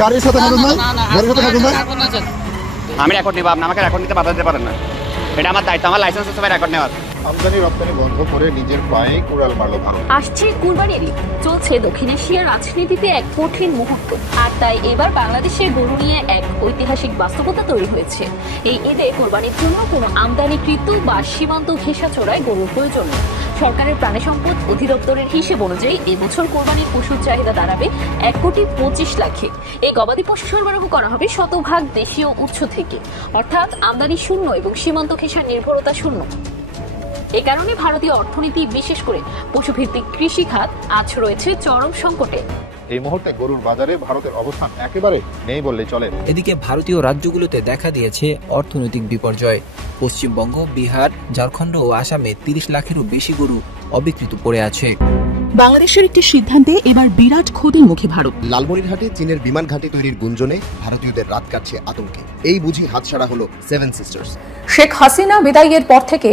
গাড়ির সাথে খাবেন না, গাড়ির সাথে খাবেন না। আমি রেকর্ড নিব, আপনি আমাকে রেকর্ড নিতে বাধা দিতে পারেন না। এটা আমার দায়িত্ব, আমার লাইসেন্স আছে রেকর্ড নেওয়ার। আমদানি রপ্তানি বন্ধ করে নিজের পায়ে কুড়াল মারল ভারত। আসছে কুরবানির ঈদ, চলছে দক্ষিণ এশিয়ার রাজনীতিতে এক কঠিন মুহূর্ত, আর তাই এবার বাংলাদেশের গরু নিয়ে এক ঐতিহাসিক বাস্তবতা তৈরি হয়েছে। এই ঈদে কোরবানির জন্য কোনো আমদানিকৃত বা সীমান্ত ঘেঁষা চোরায় গরুর প্রয়োজন নেই। সরকারের প্রাণী সম্পদ অধিদপ্তরের হিসেব অনুযায়ী এবছর কোরবানির পশুর চাহিদা দাঁড়াবে 1,25,00,000। এই গবাদি পশু সরবরাহ করা হবে শতভাগ দেশীয় উৎস থেকে, অর্থাৎ আমদানি শূন্য এবং সীমান্ত ঘেঁষার নির্ভরতা শূন্য। এ কারণে ভারতীয় অর্থনীতি, বিশেষ করে পশুভিত্তিক কৃষি খাত আজ রয়েছে চরম সংকটে। এই মুহূর্তে গরুর বাজারে ভারতের অবস্থান একেবারে নেই বললেই চলে। এদিকে ভারতীয় রাজ্যগুলোতে দেখা দিয়েছে অর্থনৈতিক বিপর্যয়। পশ্চিমবঙ্গ, বিহার, ঝাড়খণ্ড ও আসামে 30 লাখেরও বেশি গরু অবিকৃত পড়ে আছে। বাংলাদেশের একটি সিদ্ধান্তে এবার বিরাট ক্ষতির মুখে ভারত। লালমনিরহাটে চীনের বিমান ঘাঁটি তৈরির গুঞ্জনে ভারতীয়দের রাত কাটছে আতঙ্কে। এই বুঝি হাতছাড়া হলো সেভেন সিস্টার্স। শেখ হাসিনা বিদায়ের পর থেকে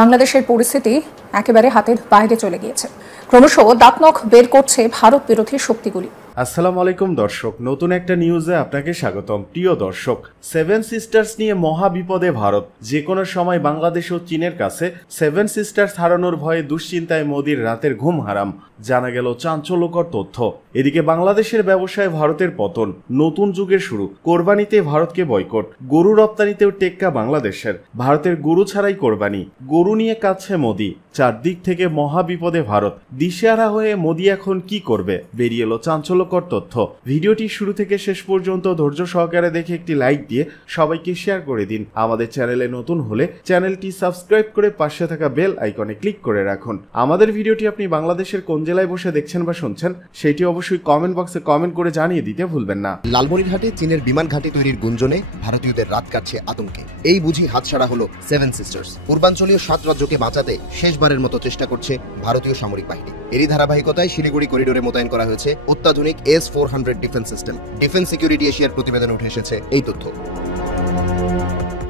বাংলাদেশের পরিস্থিতি একেবারে হাতের বাইরে চলে গিয়েছে। ক্রমশ দাঁতনখ বের করছে ভারত বিরোধী শক্তিগুলি। আসসালামু আলাইকুম দর্শক, নতুন একটা নিউজে আপনাকে স্বাগতম। প্রিয় দর্শক, সেভেন সিস্টার্স নিয়ে মহা বিপদে ভারত। যে কোনো সময় বাংলাদেশ ও চীনের কাছে সেভেন সিস্টার্স হারানোর ভয়ে দুশ্চিন্তায় মোদির রাতের ঘুম হারাম। জানা গেল চাঞ্চল্যকর তথ্য। এদিকে বাংলাদেশের ব্যবসায় ভারতের পতন, নতুন যুগের শুরু। কোরবানিতে ভারতকে বয়কট, গরু রপ্তানিতেও টেক্কা বাংলাদেশের। ভারতের গরু ছাড়াই কোরবানি, গরু নিয়ে কাঁদছে মোদি। চারদিক থেকে মহা বিপদে ভারত। দিশেহারা হয়ে মোদি এখন কি করবে, বেরিয়ে এলো চাঞ্চল্যকর তথ্য। ভিডিওটি শুরু থেকে শেষ পর্যন্ত ধৈর্য সহকারে দেখে একটি লাইক দিয়ে সবাইকে শেয়ার করে দিন। আমাদের চ্যানেলে নতুন হলে চ্যানেলটি সাবস্ক্রাইব করে পাশে থাকা বেল আইকনে ক্লিক করে রাখুন। আমাদের ভিডিওটি আপনি বাংলাদেশের কোন জেলায় বসে দেখছেন বা শুনছেন সেটি অবশ্যই কমেন্ট বক্সে কমেন্ট করে জানিয়ে দিতে ভুলবেন না। লালমনিরহাটে চীনের বিমান ঘাঁটি তৈরির গুঞ্জনে ভারতীয়দের রাত কাটছে আতঙ্কে। এই বুঝি হাতছাড়া হলো সেভেন সিস্টার্স। পূর্বাঞ্চলীয় 7 রাজ্যকে বাঁচাতে শেষবারের মতো চেষ্টা করছে ভারতীয় সামরিক বাহিনী। এরই ধারাবাহিকতায় শিলিগুড়ি করিডোরে মোতায়েন করা হয়েছে অত্যাধুনিক S-400 defence system. Defence security এশিয়ার প্রতিবেদনে উঠে এসেছে এই তথ্য।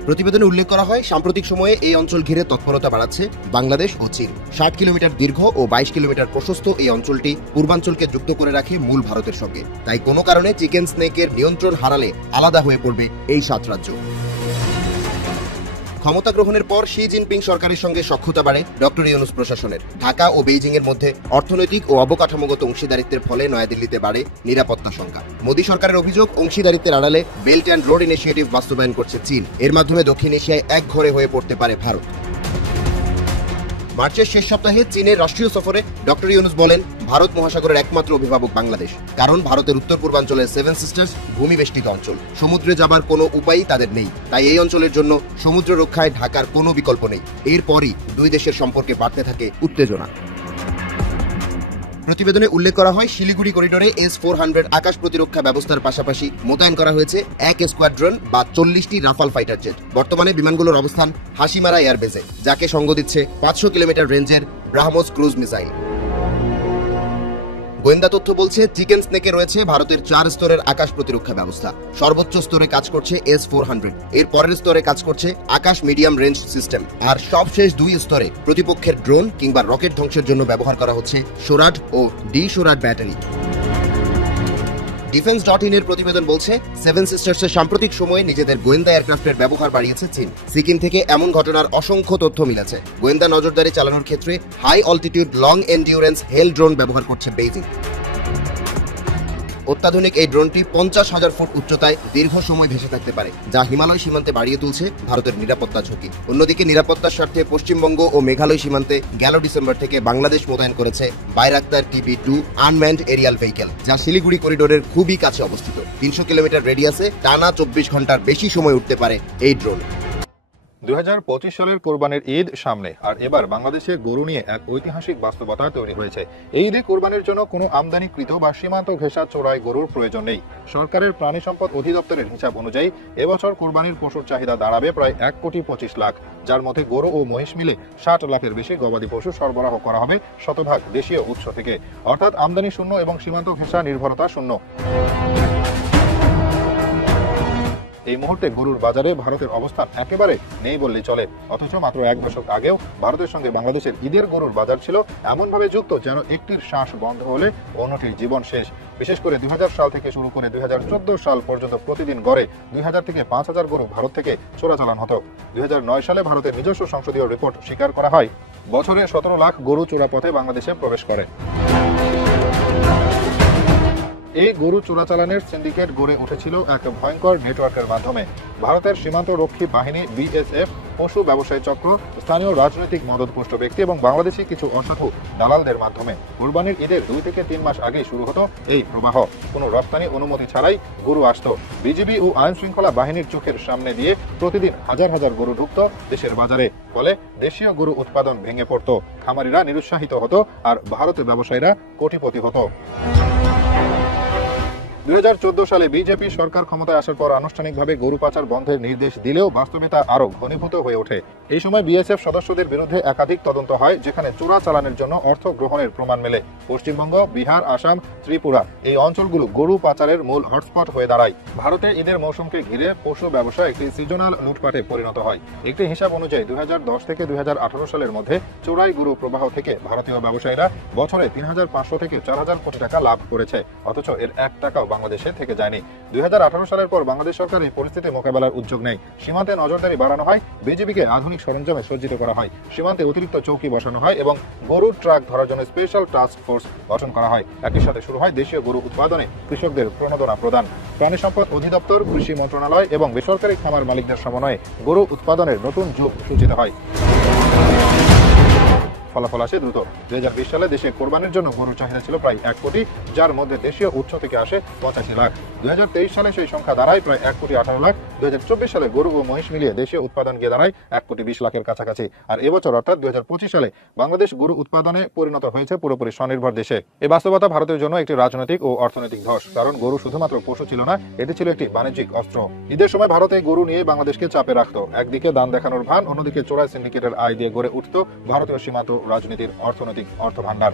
প্রতিবেদনে উল্লেখ করা হয়, সাম্প্রতিক সময়ে এই অঞ্চল ঘিরে তৎপরতা বাড়াচ্ছে বাংলাদেশ ও চীন। 60 কিলোমিটার দীর্ঘ ও 22 কিলোমিটার প্রশস্ত এই অঞ্চলটি পূর্বাঞ্চলকে যুক্ত করে রাখে মূল ভারতের সঙ্গে। তাই কোনো কারণে চিকেন স্নেকের নিয়ন্ত্রণ হারালে আলাদা হয়ে পড়বে এই 7 রাজ্য। ক্ষমতা গ্রহণের পর শি জিনপিং সরকারের সঙ্গে সখ্যতা বাড়ে ডক্টর ইউনূস প্রশাসনের। ঢাকা ও বেইজিং এর মধ্যে অর্থনৈতিক ও অবকাঠামোগত অংশীদারিত্বের ফলে নয়াদিল্লিতে বাড়ে নিরাপত্তা সংখ্যা। মোদী সরকারের অভিযোগ, অংশীদারিত্বের আড়ালে বেল্ট অ্যান্ড রোড ইনিশিয়েটিভ বাস্তবায়ন করছে চীন। এর মাধ্যমে দক্ষিণ এশিয়ায় একঘরে হয়ে পড়তে পারে ভারত। মার্চের শেষ সপ্তাহে চীনের রাষ্ট্রীয় সফরে ডক্টর ইউনূস বলেন, ভারত মহাসাগরের একমাত্র অভিভাবক বাংলাদেশ। কারণ ভারতের উত্তর পূর্বাঞ্চলের সেভেন সিস্টার্স ভূমিবেষ্টিত অঞ্চল, সমুদ্রে যাবার কোনো উপায়ই তাদের নেই। তাই এই অঞ্চলের জন্য সমুদ্র রক্ষায় ঢাকার কোনো বিকল্প নেই। এরপরই দুই দেশের সম্পর্কে বাড়তে থাকে উত্তেজনা। প্রতিবেদনে উল্লেখ করা হয়, শিলিগুড়ি করিডোরে S-400 আকাশ প্রতিরক্ষা ব্যবস্থার পাশাপাশি মোতায়েন করা হয়েছে 1 স্কোয়াড্রন বা 40টি রাফাল ফাইটার জেট। বর্তমানে বিমানগুলোর অবস্থান হাসিমারা এয়ারবেসে, যাকে সঙ্গ দিচ্ছে 500 কিলোমিটার রেঞ্জের ব্রাহ্মোস ক্রুজ মিসাইল। গোয়েন্দা তথ্য বলছে, চিকেন স্নেকে রয়েছে ভারতের 4 স্তরের আকাশ প্রতিরক্ষা ব্যবস্থা। সর্বোচ্চ স্তরে কাজ করছে S-400, এর পরের স্তরে কাজ করছে আকাশ মিডিয়াম রেঞ্জ সিস্টেম, আর সবশেষ 2 স্তরে প্রতিপক্ষের ড্রোন কিংবা রকেট ধ্বংসের জন্য ব্যবহার করা হচ্ছে সোরাড ও ডি-সোরাড ব্যাটারি। ডিফেন্স.in এর প্রতিবেদন বলছে, সেভেন সিস্টার্সের সাম্প্রতিক সময়ে নিজেদের গোয়েন্দা এয়ারক্রাফটের ব্যবহার বাড়িয়েছে চীন। সিকিম থেকে এমন ঘটনার অসংখ্য তথ্য মিলেছে। গোয়েন্দা নজরদারি চালানোর ক্ষেত্রে হাই অল্টিটিউড লং এন্ডিউরেন্স হেল ড্রোন ব্যবহার করছে বেইজিং। অত্যাধুনিক এই ড্রোনটি 50,000 ফুট উচ্চতায় দীর্ঘ সময় ভেসে থাকতে পারে, যা হিমালয় সীমান্তে বাড়িয়ে তুলছে ভারতের নিরাপত্তা ঝুঁকি। অন্যদিকে নিরাপত্তার স্বার্থে পশ্চিমবঙ্গ ও মেঘালয় সীমান্তে গেল ডিসেম্বর থেকে বাংলাদেশ মোতায়েন করেছে Bayraktar TB2 unmanned Arial vehicle, যা শিলিগুড়ি করিডোরের খুবই কাছে অবস্থিত। 300 কিলোমিটার রেডিয়াসে টানা 24 ঘন্টার বেশি সময় উঠতে পারে এই ড্রোন। 2025 সালের কোরবানির ঈদ সামনে, আর এবার বাংলাদেশে গরু নিয়ে এক ঐতিহাসিক বাস্তবতা তৈরি হয়েছে। এই ঈদে কোরবানির জন্য কোনো আমদানিকৃত বা সীমান্ত ঘেঁষা চোরাই গরুর প্রয়োজন নেই। সরকারের প্রাণী সম্পদ অধিদপ্তরের হিসাব অনুযায়ী এবছর কোরবানির পশুর চাহিদা দাঁড়াবে প্রায় 1,25,00,000, যার মধ্যে গরু ও মহিষ মিলে 60 লাখের বেশি গবাদি পশু সরবরাহ করা হবে শতভাগ দেশীয় উৎস থেকে, অর্থাৎ আমদানি শূন্য এবং সীমান্ত ঘেঁষা নির্ভরতা শূন্য। এই মুহূর্তে গরুর বাজারে ভারতের অবস্থান একেবারে নেই বললেই চলে। অথচ মাত্র এক দশক আগেও ভারতের সঙ্গে বাংলাদেশের ঈদের গরুর বাজার ছিল এমনভাবে যুক্ত যেন একটির শ্বাস বন্ধ হলে অন্যটির জীবন শেষ। বিশেষ করে 2000 সাল থেকে শুরু করে 2014 সাল পর্যন্ত প্রতিদিন গড়ে 2000 থেকে 5000 গরু ভারত থেকে চোরাচালান হতো। 2009 সালে ভারতের নিজস্ব সংসদীয় রিপোর্ট স্বীকার করা হয় বছরে 17 লাখ গরু চোরাপথে বাংলাদেশে প্রবেশ করে। এই গরু চোরাচালানের সিন্ডিকেট গড়ে উঠেছিল এক ভয়ঙ্কর নেটওয়ার্কের মাধ্যমে। ভারতের সীমান্ত রক্ষী বাহিনী বিএসএফ, পশু ব্যবসায়ী চক্র, স্থানীয় রাজনৈতিক মদতপুষ্ট ব্যক্তি এবং বাংলাদেশি কিছু অসাধু দালালদের মাধ্যমে কুরবানির ঈদের 2 থেকে 3 মাস আগেই শুরু হতো এই প্রবাহ। কোনো রপ্তানি অনুমতি ছাড়াই গরু আসতো। বিজিবি ও আইন শৃঙ্খলা বাহিনীর চোখের সামনে দিয়ে প্রতিদিন হাজার হাজার গরু ঢুকতো দেশের বাজারে। ফলে দেশীয় গরু উৎপাদন ভেঙে পড়তো, খামারিরা নিরুৎসাহিত হতো আর ভারতের ব্যবসায়ীরা কোটিপতি হতো। 2014 সালে বিজেপি সরকার ক্ষমতায় আসার পর আনুষ্ঠানিকভাবে গরু পাচার বন্ধের নির্দেশ দিলেও বাস্তবে তা আরো ঘনীভূত হয়ে ওঠে। এই সময় বিএসএফ সদস্যদের বিরুদ্ধে একাধিক তদন্ত হয়, যেখানে চোরা চালানের জন্য অর্থ গ্রহণের প্রমাণ মেলে। পশ্চিমবঙ্গ, বিহার, আসাম, ত্রিপুরা এই অঞ্চলগুলো গরু পাচারের মূল হটস্পট হয়ে দাঁড়ায়। ভারতে ঈদের মৌসুমকে ঘিরে পশু ব্যবসা একটি সিজনাল লুটপাটে পরিণত হয়। একটি হিসাব অনুযায়ী 2010 থেকে 2018 সালের মধ্যে চোরাই গরু প্রবাহ থেকে ভারতীয় ব্যবসায়ীরা বছরে 3500 থেকে 4000 কোটি টাকা লাভ করেছে। অথচ এর 1 টাকাও বাংলাদেশে থেকে যায়নি। 2018 সালের পর বাংলাদেশ সরকার এই পরিস্থিতি মোকাবেলার উদ্যোগ নেয়। সীমান্তে নজরদারি বাড়ানো হয়, বিজিবিকে আধুনিক সরঞ্জামে সজ্জিত করা হয়, সীমান্তে অতিরিক্ত চৌকি বসানো হয় এবং গরুর ট্রাক ধরার জন্য স্পেশাল টাস্ক ফোর্স গঠন করা হয়। একই সাথে শুরু হয় দেশীয় গরু উৎপাদনে কৃষকদের প্রণোদনা প্রদান। প্রাণী সম্পদ অধিদপ্তর, কৃষি মন্ত্রণালয় এবং বেসরকারি খামার মালিকদের সমন্বয়ে গরু উৎপাদনের নতুন যুগ সূচিত হয়। ফলাফল আসে দ্রুত। 2020 সালে দেশে কোরবানির জন্য গরুর চাহিদা ছিল প্রায় 1 কোটি, যার মধ্যে দেশীয় উৎস থেকে আসে 85 লাখ। 2023 সালে সেই সংখ্যা দাঁড়ায় প্রায় 1 কোটি 18 লাখ। 2024 সালে গরু ও মহিষ মিলিয়ে দেশীয় উৎপাদন গিয়ে দাঁড়ায় 1 কোটি 20 লাখের কাছাকাছি। আর এবছর অর্থাৎ 2025 সালে বাংলাদেশ গরু উৎপাদনে পরিণত হয়েছে পুরোপুরি স্বনির্ভর দেশে। এই বাস্তবতা ভারতের জন্য একটি রাজনৈতিক ও অর্থনৈতিক ধস, কারণ গরু শুধুমাত্র পশু ছিল না, এটি ছিল একটি বাণিজ্যিক অস্ত্র। ঈদের সময় ভারতে গরু নিয়ে বাংলাদেশকে চাপে রাখত। একদিকে দান দেখানোর ভান, অন্যদিকে চোরাই সিন্ডিকেটের আয় দিয়ে গড়ে উঠত ভারতীয় সীমান্ত রাজনীতির অর্থনৈতিক অর্থভান্ডার।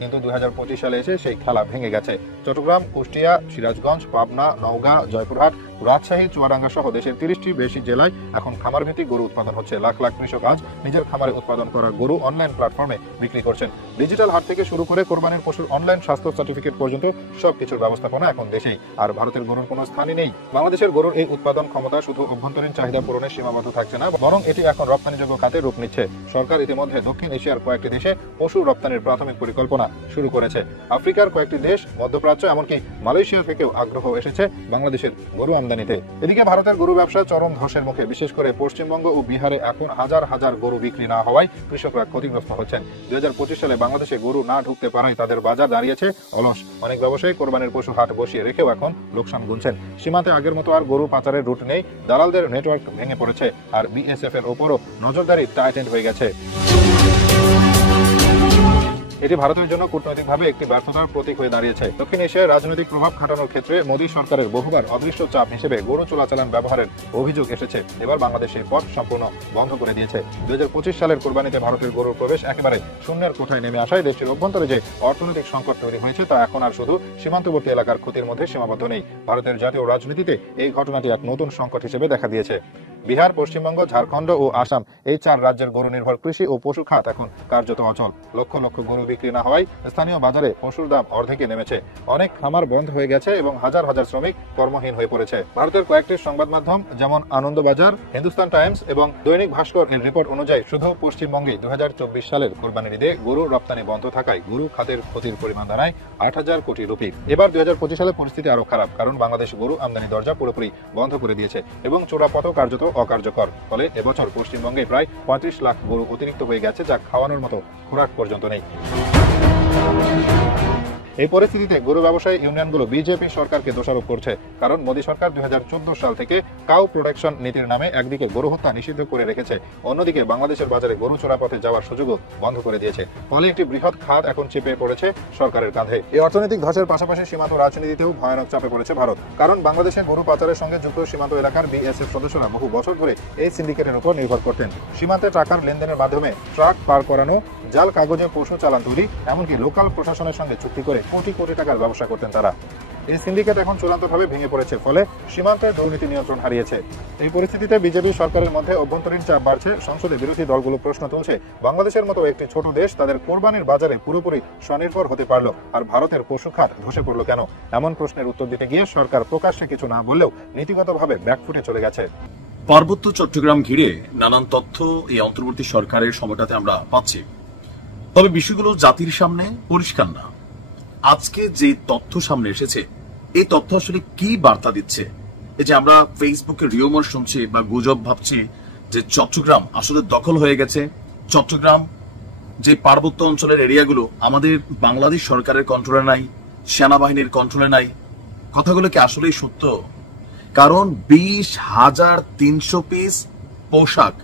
কিন্তু 2025 সালে এসে সেই খেলা ভেঙে গেছে। চট্টগ্রাম, কুষ্টিয়া, সিরাজগঞ্জ, পাবনা, নওগাঁ, জয়পুরহাট, রাজশাহী, চুয়াডাঙ্গা সহ দেশের 30টি বেশি জেলায় এখন খামার ভিত্তিক গরু উৎপাদন হচ্ছে। লাখ লাখ কৃষক আজ নিজের খামারে উৎপাদন করা গরু অনলাইন প্ল্যাটফর্মে বিক্রি করছেন। ডিজিটাল হাট থেকে শুরু করে কোরবানির পশুর অনলাইন স্বাস্থ্য সার্টিফিকেট পর্যন্ত সবকিছুর ব্যবস্থাপনা এখন দেশেই। আর ভারতের গরুর কোনো স্থানই নেই। বাংলাদেশের গরুর এই উৎপাদন ক্ষমতা শুধু অভ্যন্তরীণ চাহিদা পূরণে সীমাবদ্ধ থাকছে না, বরং এটি এখন রপ্তানিযোগ্য খাতে রূপ নিচ্ছে। সরকার ইতিমধ্যে দক্ষিণ এশিয়ার কয়েকটি দেশে পশু রপ্তানির প্রাথমিক পরিকল্পনা শুরু করেছে। আফ্রিকার কয়েকটি দেশ, মধ্যপ্রাচ্য, এমনকি মালয়েশিয়া থেকেও আগ্রহ এসেছে বাংলাদেশের গরু আমদানিতে। এদিকে ভারতের গরু ব্যবসা চরম ধসের মুখে। বিশেষ করে পশ্চিমবঙ্গ ও বিহারে এখন হাজার হাজার গরু বিক্রি না হওয়ায় কৃষকরা ক্ষতিগ্রস্ত হচ্ছেন। 2025 সালে বাংলাদেশে গরু না ঢুকতে পারায় তাদের বাজার দাঁড়িয়েছে অলস। অনেক ব্যবসায়ী কোরবানির পশু হাট বসিয়ে রেখেও এখন লোকসান গুনছেন। সীমান্তে আগের মতো আর গরু পাচারের রুট নেই, দালালদের নেটওয়ার্ক ভেঙে পড়েছে, আর বিএসএফ এর ওপরও নজরদারি টাইটেন্ড হয়ে গেছে। এটি ভারতের জন্য কূটনৈতিকভাবে একটি ব্যর্থতার প্রতীক হয়ে দাঁড়িয়েছে। দক্ষিণ এশিয়ায় রাজনৈতিক প্রভাব খাটানোর ক্ষেত্রে মোদী সরকারের বহুবার অদৃশ্য চাপ হিসেবে গরু চোরাচালান ব্যবহারের অভিযোগ এসেছে। এবার বাংলাদেশ এই পথ সম্পূর্ণ বন্ধ করে দিয়েছে। 2025 সালের কোরবানিতে ভারতের গরুর প্রবেশ একেবারে শূন্যের কোঠায় নেমে আসায় দেশটির অভ্যন্তরে যে অর্থনৈতিক সংকট তৈরি হয়েছে তা এখন আর শুধু সীমান্তবর্তী এলাকার ক্ষতির মধ্যে সীমাবদ্ধ নেই। ভারতের জাতীয় রাজনীতিতে এই ঘটনাটি এক নতুন সংকট হিসেবে দেখা দিয়েছে। বিহার, পশ্চিমবঙ্গ, ঝাড়খণ্ড ও আসাম এই 4 রাজ্যের গরু নির্ভর কৃষি ও পশু খাত এখন কার্যত অচল। লক্ষ লক্ষ গরু বিক্রি না হওয়ায় স্থানীয় বাজারে পশুর দাম অর্ধেকে নেমেছে। অনেক খামার বন্ধ হয়ে গেছে এবং হাজার হাজার শ্রমিক কর্মহীন হয়ে পড়েছে। ভারতের কয়েকটি সংবাদ মাধ্যম যেমন আনন্দবাজার, হিন্দুস্তান টাইমস এবং দৈনিক ভাস্কর এর রিপোর্ট অনুযায়ী শুধু পশ্চিমবঙ্গে 2024 সালের কোরবানির ঈদে গরু রপ্তানি বন্ধ থাকায় গরু খাতের ক্ষতির পরিমাণ দাঁড়ায় 8000 কোটি রুপি। এবার 2025 সালে পরিস্থিতি আরো খারাপ, কারণ বাংলাদেশ গরু আমদানি দরজা পুরোপুরি বন্ধ করে দিয়েছে এবং চোরাপথ কার্যত অকার্যকর। ফলে এবছর পশ্চিমবঙ্গে প্রায় 35 লাখ গরু অতিরিক্ত হয়ে গেছে, যা খাওয়ানোর মতো খোরাক পর্যন্ত নেই। এই পরিস্থিতিতে গরু ব্যবসায়ী ইউনিয়নগুলো বিজেপি সরকারকে দোষারোপ করছে, কারণ মোদী সরকার 2014 সাল থেকে কাউ প্রোটেকশন নীতির নামে একদিকে গরু হত্যা নিষিদ্ধ করে রেখেছে, অন্যদিকে বাংলাদেশের বাজারে গরু চোরাপথে যাওয়ার সুযোগও বন্ধ করে দিয়েছে। ফলে একটি বৃহৎ খাত এখন চেপে পড়েছে সরকারের কাঁধে। এই অর্থনৈতিক ধসের পাশাপাশি সীমান্ত রাজনীতিতেও ভয়ানক চাপে পড়েছে ভারত, কারণ বাংলাদেশের গরু পাচারের সঙ্গে যুক্ত সীমান্ত এলাকার বিএসএফ সদস্যরা বহু বছর ধরে এই সিন্ডিকেটের উপর নির্ভর করতেন। সীমান্তে টাকার লেনদেনের মাধ্যমে ট্রাক পার করানো, জাল কাগজে পশু চালান তৈরি, এমনকি লোকাল প্রশাসনের সঙ্গে চুক্তি করে কোটি কোটি টাকার ব্যবসা করতেন তারা। এই সিন্ডিকেট এখন চূড়ান্তভাবে ভেঙে পড়েছে, ফলে সীমান্তের দুর্নীতি নিয়ন্ত্রণ হারিয়েছে। এই পরিস্থিতিতে বিজেপি সরকারের মধ্যে অভ্যন্তরীণ চাপ বাড়ছে। সংসদে বিরোধী দলগুলো প্রশ্ন তুলছে, বাংলাদেশের মতো একটি ছোট দেশ তাদের কোরবানির বাজারে পুরোপুরি স্বনির্ভর হতে পারলো, আর ভারতের পশু খাত ধসে পড়লো কেন? এমন প্রশ্নের উত্তর দিতে গিয়ে সরকার প্রকাশ্যে কিছু না বললেও নীতিগতভাবে ব্যাকফুটে চলে গেছে। পার্বত্য চট্টগ্রাম ঘিরে নানান তথ্য এই অন্তর্বর্তী সরকারের সময়টাতে আমরা পাচ্ছি, তবে বিষয়গুলো জাতির সামনে পরিষ্কার না। আজকে যে তথ্য সামনে এসেছে, এই তথ্য আসলে কি বার্তা দিচ্ছে? এই যে আমরা ফেসবুকে রিউমার শুনছি বা গুজব ভাবছি যে চট্টগ্রাম আসলে দখল হয়ে গেছে, চট্টগ্রাম যে পার্বত্য অঞ্চলের এরিয়াগুলো আমাদের বাংলাদেশ সরকারের কন্ট্রোলে নাই, সেনাবাহিনীর কন্ট্রোলে নাই, কথাগুলো কি আসলেই সত্য? কারণ 20,300 পিস পোশাক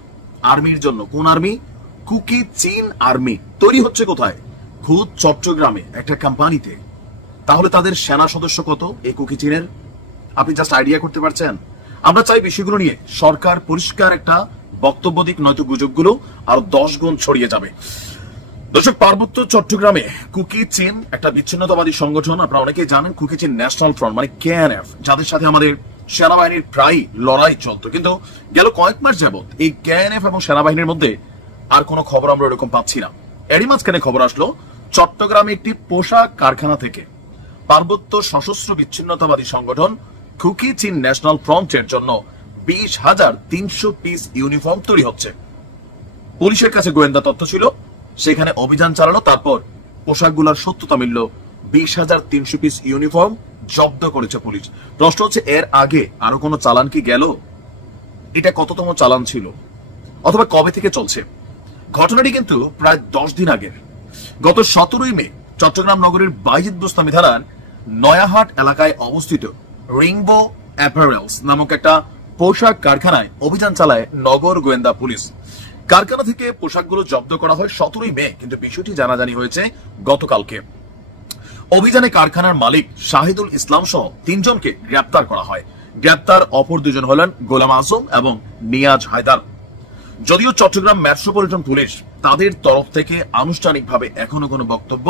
আর্মির জন্য, কোন আর্মি? কুকি চিন আর্মি তৈরি হচ্ছে কোথায়? খুদ চট্টগ্রামে একটা কোম্পানিতে। তাহলে তাদের সেনা সদস্য কত এই কুকি চিনের? আপনি জাস্ট আইডিয়া করতে পারছেন? আমরা চাই বিষয়গুলো নিয়ে সরকার পরিষ্কার একটা বক্তব্য দিক, নয়তো গুজবগুলো আরো 10 গুণ ছড়িয়ে যাবে। দর্শক, পার্বত্য চট্টগ্রামে কুকি চিন একটা বিচ্ছিন্নতাবাদী সংগঠন। আপনারা অনেকেই জানেন কুকি চিন ন্যাশনাল ফ্রন্ট মানে KNF, যাদের সাথে আমাদের সেনাবাহিনীর প্রায় লড়াই চলতো, কিন্তু গেল কয়েক মাস যাবত এই KNF এবং সেনাবাহিনীর মধ্যে আর কোনো খবর আমরা এরকম পাচ্ছি না। এরই মাঝখানে খবর আসলো চট্টগ্রামে একটি পোশাক কারখানা থেকে পার্বত্য সশস্ত্র বিচ্ছিন্নতাবাদী সংগঠন কুকি চিন ন্যাশনাল ফ্রন্টের জন্য 20,300 পিস ইউনিফর্ম তৈরি হচ্ছে। পুলিশের কাছে গোয়েন্দা তথ্য ছিল, সেখানে অভিযান চালানো, তারপর পোশাকগুলোর সত্যতা মিলল। 20,300 পিস ইউনিফর্ম জব্দ করেছে পুলিশ। প্রশ্ন হচ্ছে, এর আগে আরো কোনো চালান কি গেল? এটা কততম চালান ছিল, অথবা কবে থেকে চলছে? ঘটনাটি কিন্তু প্রায় 10 দিন আগের। গত 17ই মে চট্টগ্রাম নগরের বাইজিদ বোস্তামি থানার নয়াহাট এলাকায় অবস্থিত রেইনবো অ্যাপারেলস নামক একটা পোশাক কারখানায় অভিযান চালায় নগর গোয়েন্দা পুলিশ। কারখানা থেকে পোশাকগুলো জব্দ করা হয় 17ই মে, কিন্তু বিষয়টি জানাজানি হয়েছে গতকালকে। অভিযানে কারখানার মালিক শাহিদুল ইসলাম সহ 3 জনকে গ্রেপ্তার করা হয়। গ্রেপ্তার অপর 2 জন হলেন গোলাম আজম এবং নিয়াজ হায়দার। যদিও চট্টগ্রাম মেট্রোপলিটন পুলিশ তাদের তরফ থেকে আনুষ্ঠানিকভাবে এখনো কোনো বক্তব্য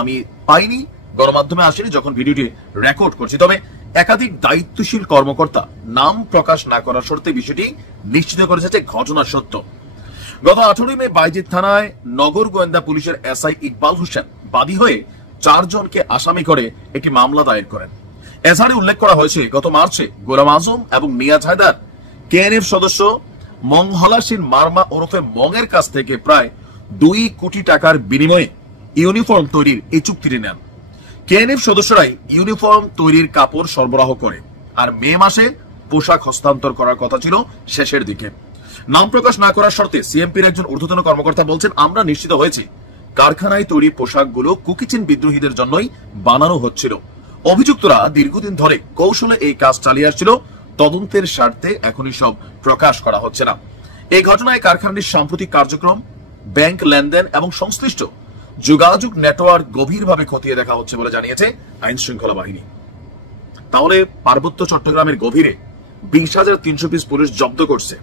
আমি পাইনি, গণমাধ্যমে আসেনি যখন ভিডিওটি রেকর্ড করছি। তবে একাধিক দায়িত্বশীল কর্মকর্তা নাম প্রকাশ না করার শর্তে বিষয়টি নিশ্চিত করেছে যে ঘটনা সত্য। গত 18ই মে বাইজিদ থানায় নগর গোয়েন্দা পুলিশের SI ইকবাল হোসেন বাদী হয়ে 4 জনকে আসামি করে একটি মামলা দায়ের করেন। এজাহারে উল্লেখ করা হয়েছে, গত মার্চে গোলাম আজম এবং নিয়াজ হায়দার KNF সদস্য মংহলাসিন মার্মা ওরফে মংয়ের কাছ থেকে প্রায় 2 কোটি টাকার বিনিময়ে ইউনিফর্ম তৈরির এই চুক্তিটি নেন। KNF সদস্যরাই ইউনিফর্ম তৈরির কাপড় সরবরাহ করে, আর মে মাসে পোশাক হস্তান্তর করার কথা ছিল শেষের দিকে। নাম প্রকাশ না করার শর্তে CMPর একজন ঊর্ধ্বতন কর্মকর্তা বলছেন, আমরা নিশ্চিত হয়েছি কারখানায় তৈরি পোশাকগুলো কুকিচিন বিদ্রোহীদের জন্যই বানানো হচ্ছিল। অভিযুক্তরা দীর্ঘদিন ধরে কৌশলে এই কাজ চালিয়ে আসছিল। তদন্তের স্বার্থে এখনই সব প্রকাশ করা হচ্ছে না। এই ঘটনায় কারখানাটির সাম্প্রতিক কার্যক্রম, ব্যাংক লেনদেন এবং সংশ্লিষ্ট যোগাযোগ নেটওয়ার্ক গভীরভাবে খতিয়ে দেখা হচ্ছে বলে জানিয়েছে আইন শৃঙ্খলা বাহিনী। তাহলে পার্বত্য চট্টগ্রামের গভীরে 20,300 পিস পুলিশ জব্দ করছে,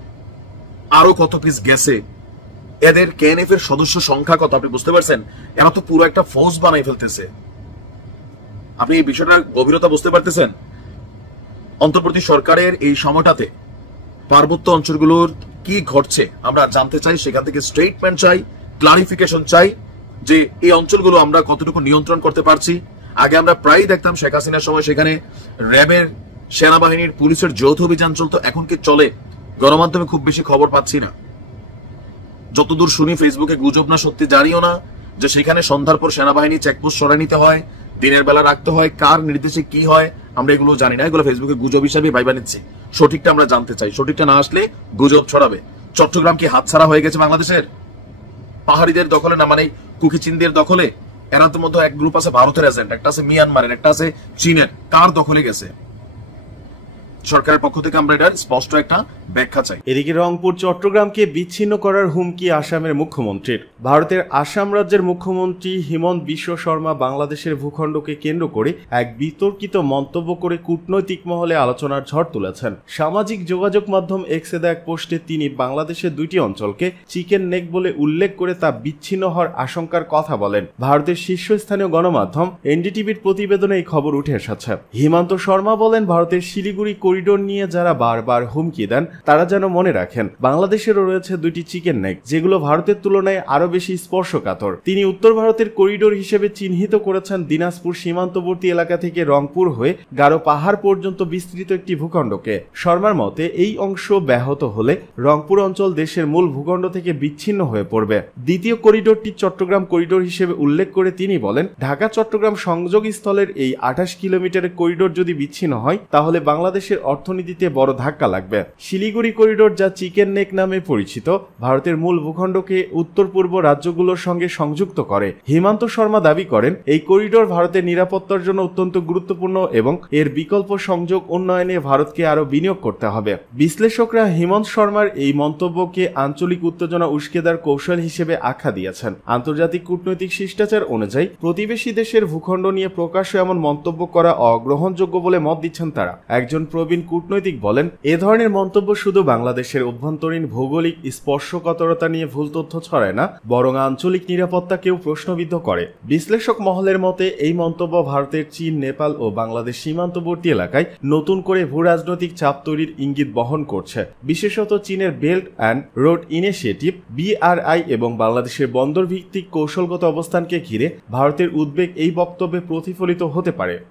আরো কত পিস গেছে? এদের KNF এর সদস্য সংখ্যা কত আপনি বুঝতে পারছেন? এরা তো পুরো একটা ফৌজ বানাই ফেলতেছে। আপনি এই বিষয়টার গভীরতা বুঝতে পারতেছেন? অন্তর্বর্তী সরকারের এই সময়টাতে পার্বত্য অঞ্চলগুলোর কি ঘটছে আমরা জানতে চাই, সেখান থেকে স্টেটমেন্ট চাই, ক্লারিফিকেশন চাই যে এই অঞ্চলগুলো আমরা কতটুকু নিয়ন্ত্রণ করতে পারছি। আগে আমরা প্রায় দেখতাম শেখ হাসিনার সময় সেখানে র্যাবের, সেনাবাহিনীর, পুলিশের যৌথ অভিযান চলতো, এখন কি চলে? গণমাধ্যমে খুব বেশি খবর পাচ্ছি না। যতদূর শুনি ফেসবুকে গুজব না সত্যি জানিও না, যে সেখানে সন্ধ্যার পর সেনাবাহিনী চেকপোস্ট সরাই নিতে হয়, দিনের বেলা রাখতে হয়, কার নির্দেশে কি হয় আমরা এগুলো জানি না। এগুলো ফেসবুকে গুজব হিসাবে ভাইবা নিচ্ছি। সঠিকটা আমরা জানতে চাই, সঠিকটা না আসলে গুজব ছড়াবে। চট্টগ্রাম কি হাতছাড়া হয়ে গেছে বাংলাদেশের? পাহাড়িদের দখলে না, মানে কুকিচিনদের দখলে? এরা তো মধ্যে এক গ্রুপ আছে ভারতের এজেন্ট, একটা আছে মিয়ানমারের, একটা আছে চীনের। কার দখলে গেছে? সরকারের পক্ষ থেকে আমরা এটার স্পষ্ট একটা ব্যাখ্যা চাই। এদিকে রংপুর চট্টগ্রামকে বিচ্ছিন্ন করার হুমকি আসামের মুখ্যমন্ত্রীর। ভারতের আসাম রাজ্যের মুখ্যমন্ত্রী হিমন্ত বিশ্ব শর্মা বাংলাদেশের ভূখণ্ডকে কেন্দ্র করে এক বিতর্কিত মন্তব্য করে কূটনৈতিক মহলে আলোচনার ঝড় তুলেছেন। সামাজিক যোগাযোগ মাধ্যম এক্সে দেয়া এক পোস্টে তিনি বাংলাদেশের 2টি অঞ্চলকে চিকেন নেক বলে উল্লেখ করে তা বিচ্ছিন্ন হওয়ার আশঙ্কার কথা বলেন। ভারতের শীর্ষস্থানীয় গণমাধ্যম এনডিটিভির প্রতিবেদনে এই খবর উঠে এসেছে। হিমন্ত শর্মা বলেন, ভারতের শিলিগুড়ি করিডোর নিয়ে যারা বারবার হুমকি দেন তারা যেন মনে রাখেন বাংলাদেশেরও রয়েছে 2টি চিকেন নেক, যেগুলো ভারতের তুলনায় আরো বেশি স্পর্শকাতর। তিনি উত্তর ভারতের করিডোর হিসেবে চিহ্নিত করেছেন দিনাজপুর সীমান্তবর্তী এলাকা থেকে রংপুর হয়ে গারো পাহাড় পর্যন্ত বিস্তৃত একটি ভূখণ্ডকে। শর্মার মতে এই অংশ ব্যাহত হলে রংপুর অঞ্চল দেশের মূল ভূখণ্ড থেকে বিচ্ছিন্ন হয়ে পড়বে। দ্বিতীয় করিডোরটি চট্টগ্রাম করিডোর হিসেবে উল্লেখ করে তিনি বলেন, ঢাকা চট্টগ্রাম সংযোগ স্থলের এই 28 কিলোমিটারের করিডোর যদি বিচ্ছিন্ন হয় তাহলে বাংলাদেশের অর্থনীতিতে বড় ধাক্কা লাগবে। শিলিগুড়ি করিডোর, যা চিকেন নেক নামে পরিচিত, ভারতের মূল ভূখণ্ডকে উত্তর পূর্ব রাজ্যগুলোর সঙ্গে সংযুক্ত করে। হিমন্ত শর্মা দাবি করেন, এই করিডোর ভারতের নিরাপত্তার জন্য অত্যন্ত গুরুত্বপূর্ণ এবং এর বিকল্প সংযোগ উন্নয়নে ভারতকে আরো বিনিয়োগ করতে হবে। বিশ্লেষকরা হিমন্ত শর্মার এই মন্তব্যকে আঞ্চলিক উত্তেজনা উস্কে দেওয়ার কৌশল হিসেবে আখ্যা দিয়েছেন। আন্তর্জাতিক কূটনৈতিক শিষ্টাচার অনুযায়ী প্রতিবেশী দেশের ভূখণ্ড নিয়ে প্রকাশ্য এমন মন্তব্য করা অগ্রহণযোগ্য বলে মত দিচ্ছেন তারা। একজন প্রবীণ কূটনৈতিক বলেন, এ ধরনের মন্তব্য শুধু বাংলাদেশের অভ্যন্তরীণ ভৌগোলিক স্পর্শকাতরতা নিয়ে ভুল তথ্য ছড়ায় না, বরং আঞ্চলিক নিরাপত্তাকেও প্রশ্নবিদ্ধ করে। বিশ্লেষক মহলের মতে এই মন্তব্য ভারতের চীন, নেপাল ও বাংলাদেশ সীমান্তবর্তী এলাকায় নতুন করে ভূ রাজনৈতিক চাপ তৈরির ইঙ্গিত বহন করছে। বিশেষত চীনের belt and road initiative BRI এবং বাংলাদেশের বন্দর ভিত্তিক কৌশলগত অবস্থানকে ঘিরে ভারতের উদ্বেগ এই বক্তব্যে প্রতিফলিত হতে পারে।